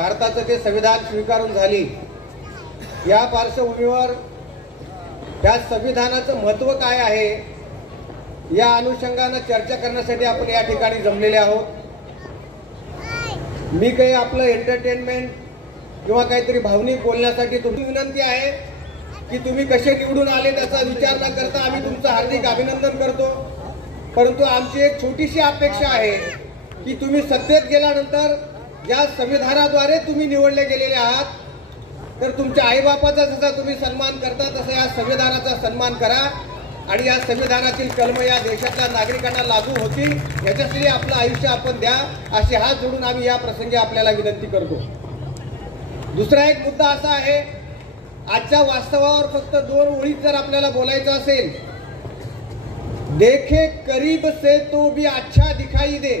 भारताचं ते संविधान स्वीकारून झाली। या पार्श्वभूमीवर त्या संविधानाचं महत्त्व काय आहे या अनुषंगाने चर्चा करण्यासाठी आपण या ठिकाणी जमलेले आहोत। मी काही आपलं एंटरटेनमेंट किंवा काहीतरी भावनिक बोलण्यासाठी तुमची विनंती आहे की तुम्ही कसे निवडून आले त्याचा विचार न करता आम्ही तुमचं हार्दिक अभिनंदन करतो। परंतु आमची एक छोटीशी अपेक्षा आहे की तुम्ही सत्तेत गेल्यानंतर ज्या संविधानाद्वारे तुम्ही निवडले गेलेले आहात तर तुमच्या आईबापाचा जसा तुम्ही सन्मान करता तसा या संविधानाचा सन्मान करा आणि या संविधानातील कलम या देशातल्या नागरिकांना लागू होतील याच्यासाठी आपलं आयुष्य आपण द्या असे हात जोडून आम्ही या प्रसंगी आपल्याला विनंती करतो। दुसरा एक मुद्दा असा आहे, आजच्या वास्तवावर फक्त 2 ओळीत जर आपल्याला बोलायचं असेल, देखे करीब से तो भी अच्छा दिखाई दे,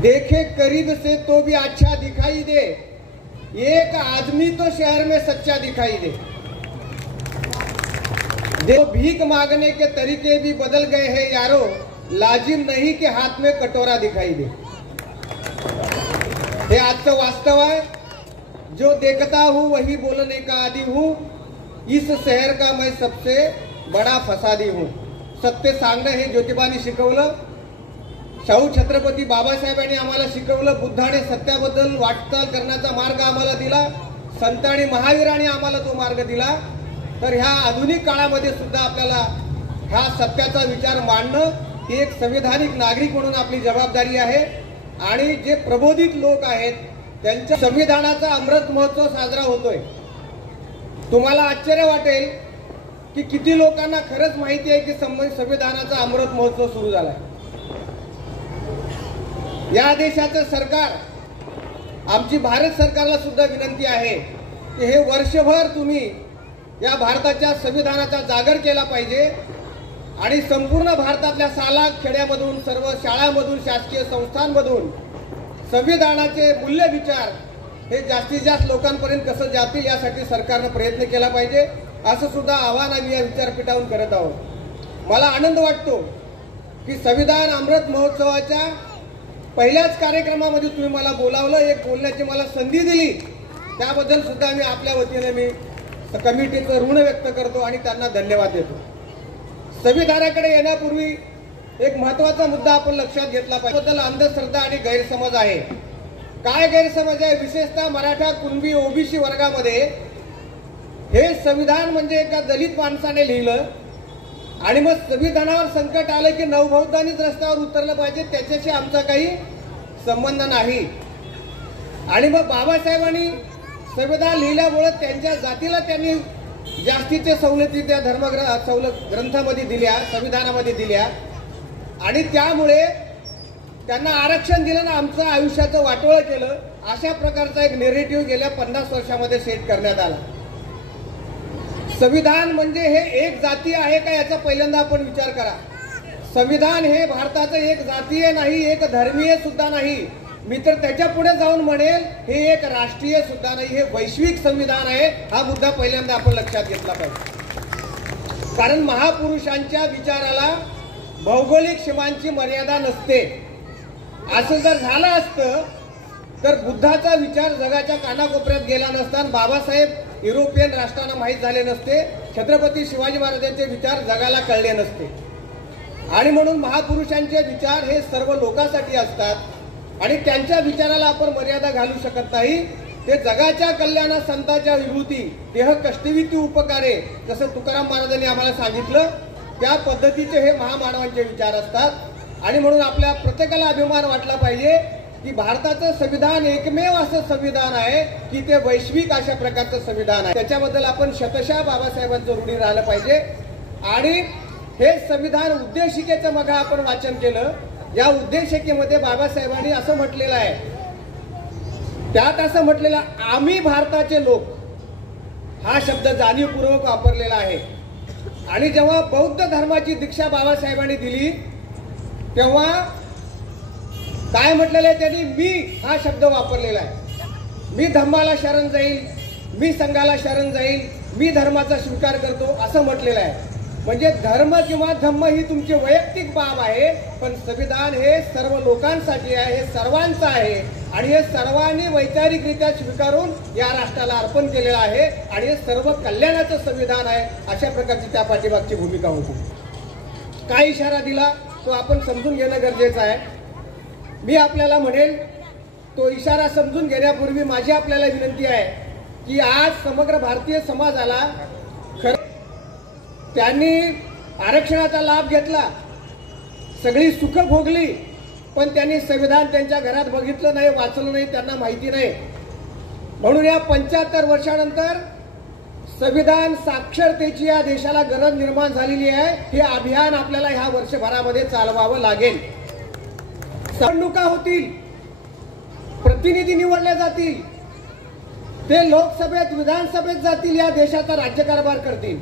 देखे करीब से तो भी अच्छा दिखाई दे, एक आदमी तो शहर में सच्चा दिखाई दे, देखो भीख मांगने के तरीके भी बदल गए हैं यारो, लाजिम नहीं कि हाथ में कटोरा दिखाई दे। हे आजचं वास्तव आहे। जो देखता हूं वही बोलने का आदी हूं, इस शहर का मैं सबसे बड़ा फसादी हूं। सत्य सांगणं हे ज्योतिबांनी शिकवलं, शाहू छत्रपती बाबासाहेबांनी आम्हाला शिकवलं, बुद्धाने सत्याबद्दल वाटचाल करण्याचा मार्ग आम्हाला दिला, संत आणि महावीरांनी आम्हाला तो मार्ग दिला। तर ह्या आधुनिक काळामध्ये सुद्धा आपल्याला हा सत्याचा विचार मांडणं ही एक संविधानिक नागरिक म्हणून आपली जबाबदारी आहे। आणि जे प्रबोधित लोक आहेत त्यांच्या संविधानाचा अमृत महोत्सव साजरा होतोय। तुम्हाला आश्चर्य वाटेल की किती लोकांना खरंच माहिती आहे की संविधानाचा अमृत महोत्सव सुरू झालाय। या देशाचं सरकार, आमची भारत सरकारला सुद्धा विनंती आहे की हे वर्षभर तुम्ही या भारताच्या संविधानाचा जागर केला पाहिजे आणि संपूर्ण भारतातल्या साला खेड्यामधून, सर्व शाळांमधून, शासकीय संस्थांमधून संविधानाचे मूल्य विचार हे जास्तीत जास्त लोकांपर्यंत कसं जातील यासाठी सरकारने प्रयत्न केला पाहिजे असं सुद्धा आवाहन आम्ही या विचारपीठावरून करत आहोत। मला आनंद वाटतो की संविधान अमृत महोत्सवाच्या पहिल्याच कार्यक्रमामध्ये तुम्ही मला बोलावलं, एक बोलण्याची मला संधी दिली, त्याबद्दल सुद्धा मी आपल्या वतीने मी कमिटीचं ऋण व्यक्त करतो आणि त्यांना धन्यवाद देतो। संविधानाकडे येण्यापूर्वी एक महत्त्वाचा मुद्दा आपण लक्षात घेतला पाहिजे, त्याबद्दल अंधश्रद्धा आणि गैरसमज आहे। काय गैरसमज आहे? विशेषतः मराठा, कुणबी, ओबीसी वर्गामध्ये हे संविधान म्हणजे एका दलित माणसाने लिहिलं आणि मग संविधानावर संकट आलं की नवबौद्धांनीच रस्त्यावर उतरलं पाहिजे, त्याच्याशी आमचा काही संबंध नाही। आणि मग बाबासाहेबांनी संविधान लिहिल्यामुळे त्यांच्या जातीला त्यांनी जास्तीच्या सवलती त्या ग्रंथामध्ये दिल्या, संविधानामध्ये दिल्या आणि त्यामुळे त्यांना आरक्षण दिलं ना आमचं आयुष्याचं वाटोळं केलं, अशा प्रकारचा एक नेरेटिव्ह गेल्या 50 वर्षामध्ये सेट करण्यात आला। संविधान म्हणजे हे एक जाती आहे का याचा पहिल्यांदा आपण विचार करा। संविधान हे भारताचं एक जातीय नाही, एक धर्मीय सुद्धा नाही, मी तर त्याच्या पुढे जाऊन म्हणेल हे एक राष्ट्रीय सुद्धा नाही, हे वैश्विक संविधान आहे। हा मुद्दा पहिल्यांदा आपण लक्षात घेतला पाहिजे, कारण महापुरुषांच्या विचाराला भौगोलिक सीमांची मर्यादा नसते। असं जर झालं असतं तर बुद्धाचा विचार जगाच्या कानाकोपऱ्यात गेला नसता, बाबासाहेब युरोपियन राष्ट्रांना माहीत झाले नसते, छत्रपती शिवाजी महाराजांचे विचार जगाला कळले नसते। आणि म्हणून महापुरुषांचे विचार हे सर्व लोकांसाठी असतात आणि त्यांच्या विचाराला आपण मर्यादा घालू शकत नाही। ते जगाच्या कल्याणा संतांच्या विभूती देह कष्टविती उपकारे, जसं तुकाराम महाराजांनी आम्हाला सांगितलं त्या पद्धतीचे हे महामानवांचे विचार असतात। आणि म्हणून आपल्या प्रत्येकाला अभिमान वाटला पाहिजे की भारताचं संविधान एकमेव असं संविधान आहे की ते वैश्विक अशा प्रकारचं संविधान आहे। त्याच्याबद्दल आपण शतशः बाबासाहेबांचं ऋणी राहिलं पाहिजे। आणि हे संविधान उद्देशिकेचं मग आपण वाचन केलं, या उद्देशिकेमध्ये बाबासाहेबांनी असं म्हटलेलं आहे, त्यात असं म्हटलेलं आम्ही भारताचे लोक हा शब्द जाणीवपूर्वक वापरलेला आहे। आणि जेव्हा बौद्ध धर्माची दीक्षा बाबासाहेबांनी दिली तेव्हा काय म्हटलेलं आहे त्यांनी? मी हा शब्द वापरलेला आहे। मी धम्माला शरण जाईल, मी संघाला शरण जाईल, मी धर्माचा स्वीकार करतो असं म्हटलेलं आहे। म्हणजे धर्म किंवा धम्म ही तुमची वैयक्तिक बाब आहे, पण संविधान हे सर्व लोकांसाठी आहे, हे सर्वांचं आहे आणि हे सर्वांनी वैचारिकरित्या स्वीकारून या राष्ट्राला अर्पण केलेलं आहे आणि हे सर्व कल्याणाचं संविधान आहे, अशा प्रकारची त्या पाठीमागची भूमिका होती. काय इशारा दिला तो आपण समजून घेणं गरजेचं आहे. मी आपल्याला म्हणेल तो इशारा समजून घेण्यापूर्वी माझी आपल्याला विनंती आहे की आज समग्र भारतीय समाजाला त्यांनी आरक्षणाचा लाभ घेतला, सगळी सुख भोगली, पण त्यांनी संविधान त्यांच्या घरात बघितलं नाही, वाचलं नाही, त्यांना माहिती नाही. म्हणून या 75 वर्षानंतर संविधान साक्षरतेची या देशाला गरज निर्माण झालेली आहे. हे अभियान आपल्याला ह्या वर्षभरामध्ये चालवावं लागेल. निवडणुका होतील, प्रतिनिधी निवडले जातील, ते लोकसभेत विधानसभेत जातील, या देशाचा राज्यकारभार करतील.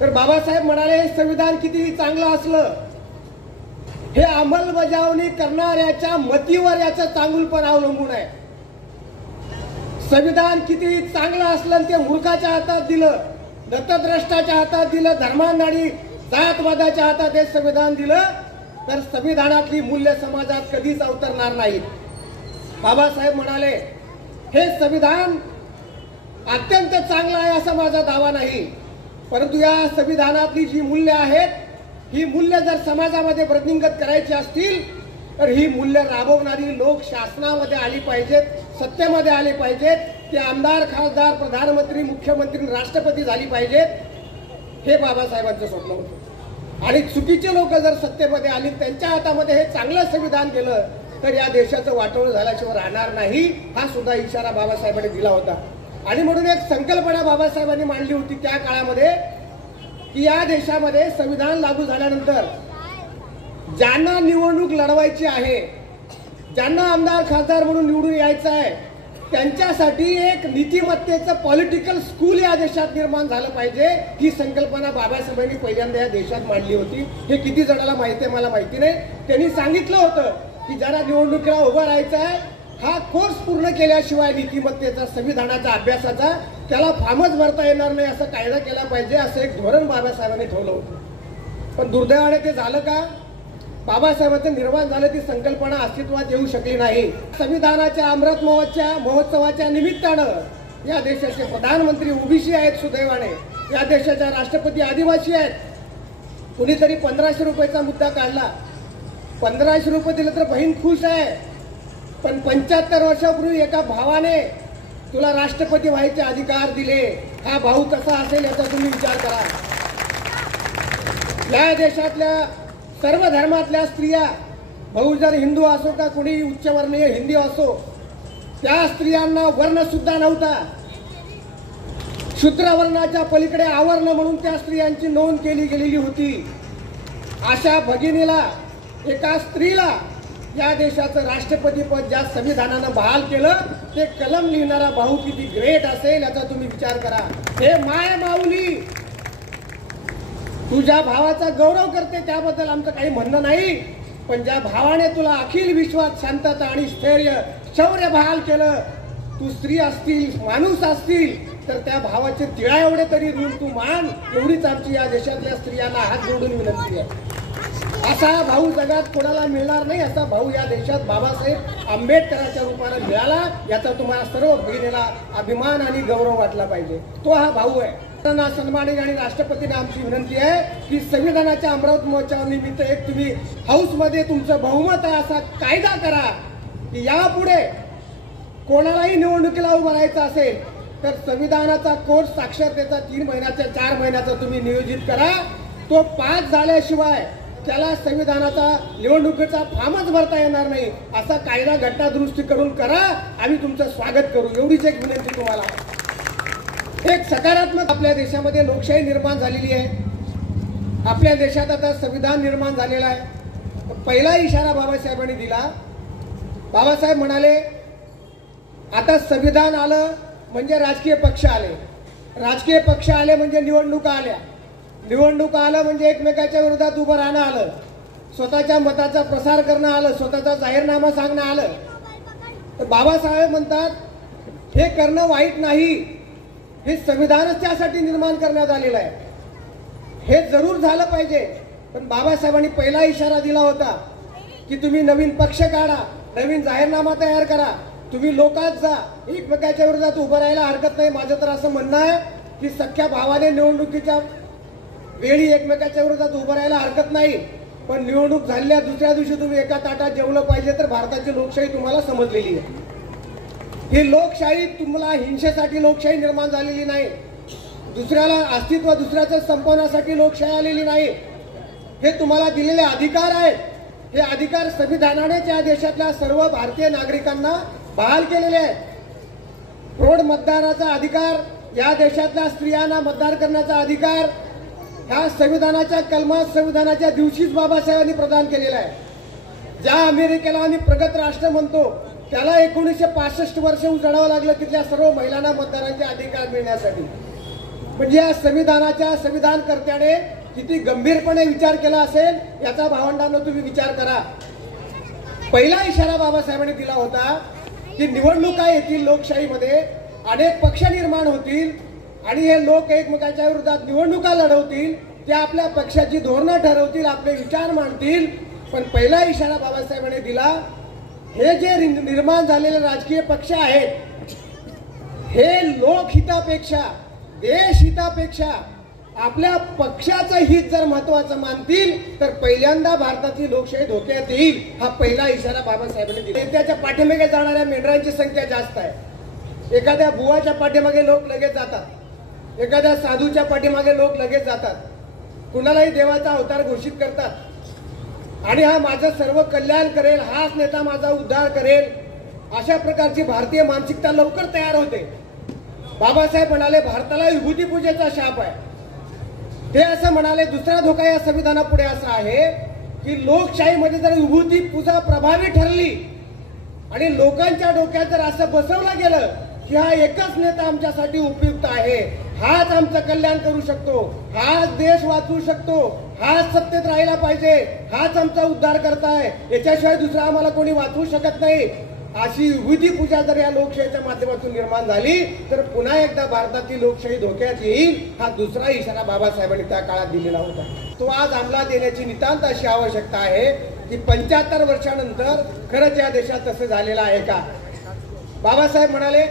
तर बाबासाहेब म्हणाले संविधान कितीही चांगलं असलं, हे अंमलबजावणी करणाऱ्याच्या मतीवर याचं चांगुलपण अवलंबून आहे. संविधान कितीही चांगलं असलं ते मूर्खाच्या हातात दिलं, दत्तद्रष्टाच्या हातात दिलं, धर्मांध जातवादाच्या हातात हे संविधान दिलं तर संविधानातली मूल्य समाजात कधीच अवतरणार नाहीत. बाबासाहेब म्हणाले हे संविधान अत्यंत चांगलं आहे असा माझा दावा नाही, परंतु या संविधानातली जी मूल्य आहेत, ही मूल्य जर समाजामध्ये वृद्धिंगत करायची असतील तर ही मूल्य राबवणारी लोक शासनामध्ये आली पाहिजेत, सत्तेमध्ये आले पाहिजेत, ते आमदार, खासदार, प्रधानमंत्री, मुख्यमंत्री, राष्ट्रपती झाली पाहिजेत. हे बाबासाहेबांचं स्वप्न होतं. आणि चुकीचे लोक जर सत्तेमध्ये आली, त्यांच्या हातामध्ये हे चांगलं संविधान गेलं तर या देशाचं वाटोळं झाल्याशिवाय राहणार नाही. हा सुद्धा इशारा बाबासाहेबांनी दिला होता. आणि म्हणून एक संकल्पना बाबासाहेबांनी मांडली होती त्या काळामध्ये की या देशामध्ये संविधान लागू झाल्यानंतर ज्यांना निवडणूक लढवायची आहे, ज्यांना आमदार खासदार म्हणून निवडून यायचं आहे, त्यांच्यासाठी एक नीतिमत्तेचं पॉलिटिकल स्कूल या देशात निर्माण झालं पाहिजे. ही संकल्पना बाबासाहेबांनी पहिल्यांदा या देशात मांडली होती. हे किती जणाला माहिती आहे मला माहिती नाही. त्यांनी सांगितलं होतं की ज्यांना निवडणुकीला उभं राहायचं आहे, हा कोर्स पूर्ण केल्याशिवाय नीतिमत्तेचा, संविधानाचा, अभ्यासाचा त्याला फॉर्मच भरता येणार नाही, असा कायदा केला पाहिजे, असं एक धोरण बाबासाहेबांनी ठेवलं होतं. पण दुर्दैवाने ते झालं का? बाबासाहेबांचं निर्माण झालं, ती संकल्पना अस्तित्वात येऊ शकली नाही. संविधानाच्या अमृत महोत्सवाच्या निमित्तानं या देशाचे प्रधानमंत्री ओबीसी आहेत, सुदैवाने या देशाच्या राष्ट्रपती आदिवासी आहेत. कुणीतरी 1500 रुपयाचा मुद्दा काढला. 1500 रुपये दिले तर बहीण खुश आहे, पण 75 वर्षापूर्वी एका भावाने तुला राष्ट्रपती व्हायचे अधिकार दिले, हा भाऊ कसा असेल याचा तुम्ही विचार करा. या देशातल्या सर्व धर्मातल्या स्त्रिया, भाऊ जर हिंदू असो का कोणी उच्चवर्णीय हिंदी असो, त्या स्त्रियांना वर्ण सुद्धा नव्हता. शूद्र वर्णाच्या पलीकडे आवर्ण म्हणून त्या स्त्रियांची नोंद केली गेलेली होती. अशा भगिनीला, एका स्त्रीला या देशाचं राष्ट्रपती पद ज्या संविधानानं बहाल केलं, ते कलम लिहिणारा भाऊ किती ग्रेट असेल याचा तुम्ही विचार करा. हे माय माऊली, तू ज्या भावाचा गौरव करते त्याबद्दल आमचं काही म्हणणं नाही, पण ज्या भावाने तुला अखिल विश्वात शांतता आणि स्थैर्य, शौर्य बहाल केलं, तू स्त्री असतील, माणूस असतील तर त्या भावाचे तिळा एवढे तरी ऋण तू मान. एवढीच आमची या देशातल्या स्त्रियांना हात जोडून विनंती आहे. असा भाऊ जगात कोणाला मिळणार नाही. असा भाऊ या देशात बाबासाहेब आंबेडकरांच्या रूपाने मिळाला, याचा तुम्हाला सर्व बहिणीला अभिमान आणि गौरव वाटला पाहिजे. तो हा भाऊ आहे. सन्माननीय आणि राष्ट्रपतींना आमची विनंती आहे की संविधानाच्या अमृत महोत्सवानिमित्त एक तुम्ही हाऊसमध्ये तुमचं बहुमत आहे असा कायदा करा की यापुढे कोणालाही निवडणुकीला उभं राहायचं असेल तर संविधानाचा कोर्स साक्षरतेचा 3 महिन्याचा 4 महिन्याचा तुम्ही नियोजित करा. तो पास झाल्याशिवाय त्याला संविधानाचा निवडणुकीचा फॉर्मच भरता येणार नाही. असा कायदा घटना दुरुस्ती करून करा, आम्ही तुमचं स्वागत करू. एवढीच एक विनंती तुम्हाला. एक सकारात्मक आपल्या देशामध्ये लोकशाही निर्माण झालेली आहे. आपल्या देशात आता संविधान निर्माण झालेलं आहे. पहिला इशारा बाबासाहेबांनी दिला. बाबासाहेब म्हणाले आता संविधान आलं म्हणजे राजकीय पक्ष आले, राजकीय पक्ष आले म्हणजे निवडणुका आल्या, निवडणुका आलं म्हणजे एकमेकाच्या विरोधात उभं राहणं आलं, स्वतःच्या मताचा प्रसार करणं आलं, स्वतःचा जाहीरनामा सांगणं आलं. तर बाबासाहेब म्हणतात हे करणं वाईट नाही, हे संविधानच त्यासाठी निर्माण करण्यात आलेलं आहे. हे जरूर झालं पाहिजे। पण बाबासाहेबांनी पहिला इशारा दिला होता की तुम्ही नवीन पक्ष काढा, नवीन जाहीरनामा तयार करा, तुम्ही लोकात जा, एकमेकाच्या विरोधात उभं राहायला हरकत नाही। माझं तर असं म्हणणं आहे की सख्या भावाने निवडणुकीच्या वेळी एकमेकाच्या विरोधात उभं राहायला हरकत नाही, पण निवडणूक झाल्या दुसऱ्या दिवशी तुम्ही एका ताटात जेवलं पाहिजे, तर भारताची लोकशाही तुम्हाला समजलेली आहे। ही लोकशाही तुम्हाला हिंसेसाठी लोकशाही निर्माण झालेली नाही, दुसऱ्याला अस्तित्व दुसऱ्याचं संपवण्यासाठी लोकशाही आलेली नाही। हे तुम्हाला दिलेले अधिकार आहेत, हे अधिकार संविधानाने या देशातल्या सर्व भारतीय नागरिकांना बहाल केलेले आहेत। प्रौढ मतदानाचा अधिकार, या देशातल्या स्त्रियांना मतदान करण्याचा अधिकार ह्या संविधानाच्या कलमात संविधानाच्या दिवशीच बाबासाहेबांनी प्रदान केलेला आहे। ज्या अमेरिकेला आम्ही प्रगत राष्ट्र म्हणतो त्याला 1965 वर्ष उजाडावं लागलं तिथल्या सर्व महिलांना मतदानाचे अधिकार मिळण्यासाठी। म्हणजे या संविधानकर्त्याने किती गंभीरपणे विचार केला असेल याचा भावंडांनो तुम्ही विचार करा। पहिला इशारा बाबासाहेबांनी दिला होता की निवडणुका येतील, लोकशाहीमध्ये अनेक पक्ष निर्माण होतील आणि हे लोक एकमेकाच्या विरोधात निवडणुका लढवतील, ते आपल्या पक्षाची धोरणं ठरवतील, आपले विचार मांडतील। पण पहिला इशारा बाबासाहेबांनी दिला, हे जे निर्माण झालेले राजकीय पक्ष आहेत हे लोकहितापेक्षा, देशहितापेक्षा आपल्या पक्षाचं हित जर महत्वाचं मानतील तर पहिल्यांदा भारताची लोकशाही धोक्यात येईल। हा पहिला इशारा बाबासाहेबांनी दिला। त्याच्या पाठीमागे जाणाऱ्या मेंढरांची संख्या जास्त आहे। एखाद्या बुवाच्या पाठीमागे लोक लगेच जातात, एखाद्या साधूच्या पाठीमागे लोक लगेच जातात, कुणालाही देवाचा अवतार घोषित करतात आणि हा माझं सर्व कल्याण करेल, हाच नेता माझा उद्धार करेल, अशा प्रकारची भारतीय मानसिकता लवकर तयार होते। बाबासाहेब म्हणाले भारताला विभूती पूजेचा शाप आहे। ते असं म्हणाले दुसरा धोका या संविधानापुढे असा आहे की लोकशाहीमध्ये जर विभूती पूजा प्रभावी ठरली आणि लोकांच्या डोक्यात जर असं बसवलं गेलं की हा एकच नेता आमच्यासाठी उपयुक्त आहे, हाच आमचं कल्याण करू शकतो, हाच देश वाचवू शकतो, हाच सत्तेत राहायला पाहिजे, हाच आमचा उद्धार करताय, याच्याशिवाय दुसरा आम्हाला कोणी वाचवू शकत नाही, अशी विभूती पूजा जर या लोकशाहीच्या माध्यमातून निर्माण झाली तर पुन्हा एकदा भारताची लोकशाही धोक्यात येईल। हा दुसरा इशारा बाबासाहेबांनी त्या काळात दिलेला होता। तो आज अंमलात येण्याची नितांत अशी आवश्यकता आहे की 75 वर्षानंतर खरंच या देशात तसं झालेलं आहे का। बाबासाहेब म्हणाले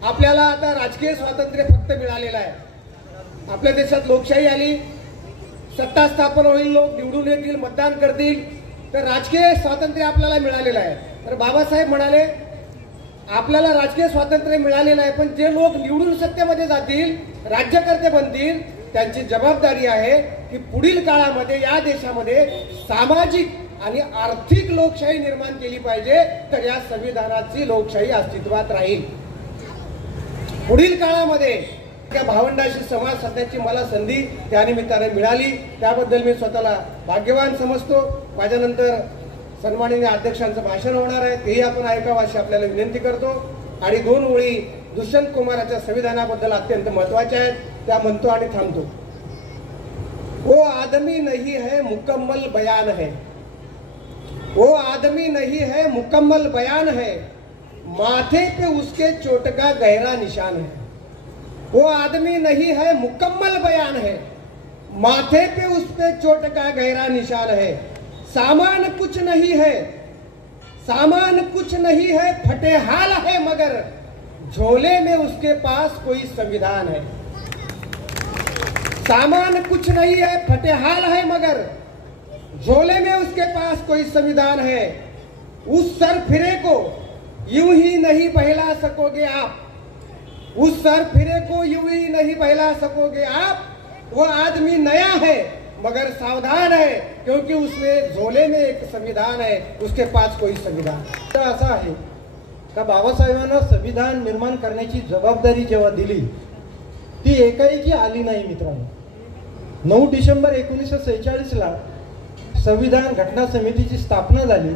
आपल्याला आता राजकीय स्वातंत्र्य फक्त मिळालेलं आहे, आपल्या देशात लोकशाही आली, सत्ता स्थापन होईल, लोक निवडून येतील, मतदान करतील, तर राजकीय स्वातंत्र्य आपल्याला मिळालेलं आहे। तर बाबासाहेब म्हणाले आपल्याला राजकीय स्वातंत्र्य मिळालेलं आहे, पण जे लोक निवडून सत्तेमध्ये जातील, राज्यकर्ते बनतील, त्यांची जबाबदारी आहे की पुढील काळामध्ये या देशामध्ये सामाजिक आणि आर्थिक लोकशाही निर्माण केली पाहिजे, तर या संविधानाची लोकशाही अस्तित्वात राहील। पुढील काळामध्ये त्या भावंडाशी संवाद साधण्याची मला संधी त्या निमित्ताने मिळाली, त्याबद्दल मी स्वतःला भाग्यवान समजतो। माझ्यानंतर सन्माननीय अध्यक्षांचं भाषण होणार आहे, तेही आपण ऐकावं अशी आपल्याला विनंती करतो। आणि 2 ओळी दुष्यंत कुमाराच्या संविधानाबद्दल अत्यंत महत्वाच्या आहेत, त्या म्हणतो आणि थांबतो। वो आदमी नहीं है मुकम्मल बयान है, वो आदमी नहीं है मुकम्मल बयान है, माथे पे उसके चोट का गहरा निशान है। वो आदमी नहीं है मुकम्मल बयान है, माथे पे उस पे चोट का गहरा निशान है। सामान कुछ नहीं है, सामान कुछ नहीं है, फटे हाल है मगर झोले में उसके पास कोई संविधान है। सामान कुछ नहीं है, फटे हाल है मगर झोले में उसके पास कोई संविधान है। उस सरफिरे को यूं ही नहीं बहला सकोगे आप, उस सरफिरे को यूं ही नहीं बहला सकोगे आप। वो आदमी नया है मगर सावधान है, क्योंकि उसमें झोले में एक संविधान है, उसके पास कोई संविधान। असं आहे का बाबासाहेबांना संविधान निर्माण करण्याची जबाबदारी जेव्हा दिली ती एकाएकी आली नाही मित्रांनो। 9 डिसेंबर 1946 ला संविधान घटना समितीची स्थापना झाली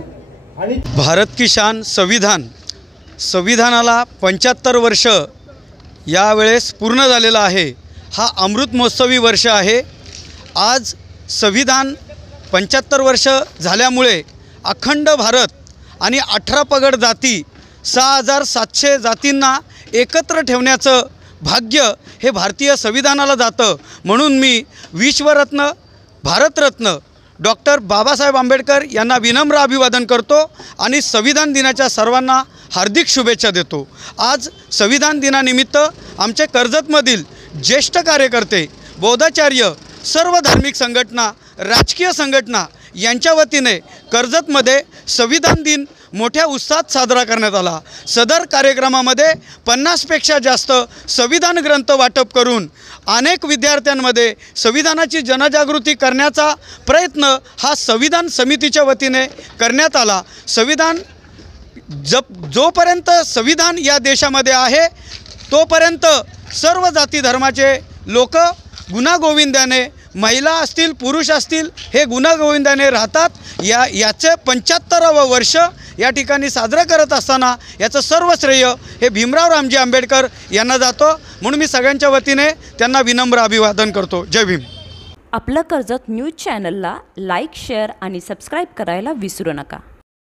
आणि भारत की शान संविधान, संविधानाला 75 वर्ष यावेळेस पूर्ण झालेला आहे। हा अमृत महोत्सवी वर्ष आहे। आज संविधान 75 वर्ष झाल्यामुळे अखंड भारत आणि 18 पगड जाती 6700 जातींना एकत्र ठेवण्याचं भाग्य हे भारतीय संविधानाला जातं. म्हणून मी विश्वरत्न भारतरत्न डॉक्टर बाबासाहेब आंबेडकर यांना विनम्र अभिवादन करतो आणि संविधान दिनाच्या सर्वांना हार्दिक शुभेच्छा देतो. आज संविधान दिनानिमित्त आमचे कर्जतमधील ज्येष्ठ कार्यकर्ते, बौद्धाचार्य, सर्व धार्मिक संघटना, राजकीय संघटना यांच्या वतीने कर्जतमध्ये संविधान दिन मोठ्या उत्साहात साजरा करण्यात आला. सदर कार्यक्रमामध्ये 50पेक्षा जास्त संविधान ग्रंथ वाटप करून अनेक विद्यार्थ्यांमध्ये संविधानाची जनजागृती करण्याचा प्रयत्न हा संविधान समितीच्या वतीने करण्यात आला. जोपर्यंत संविधान या देशामध्ये आहे तोपर्यंत सर्व जाती धर्माचे लोक गुण्यागोविंदाने, महिला असतील पुरुष असतील, हे गुण्यागोविंदाने राहतात. याचे 75वे वर्ष या ठिकाणी साजरं करत असताना याचं सर्व श्रेय हे भीमराव रामजी आंबेडकर यांना जातो. म्हणून मी सगळ्यांच्या वतीने त्यांना विनम्र अभिवादन करतो. जय भीम. आपलं कर्जत न्यूज चॅनलला लाईक, शेअर आणि सबस्क्राईब करायला विसरू नका.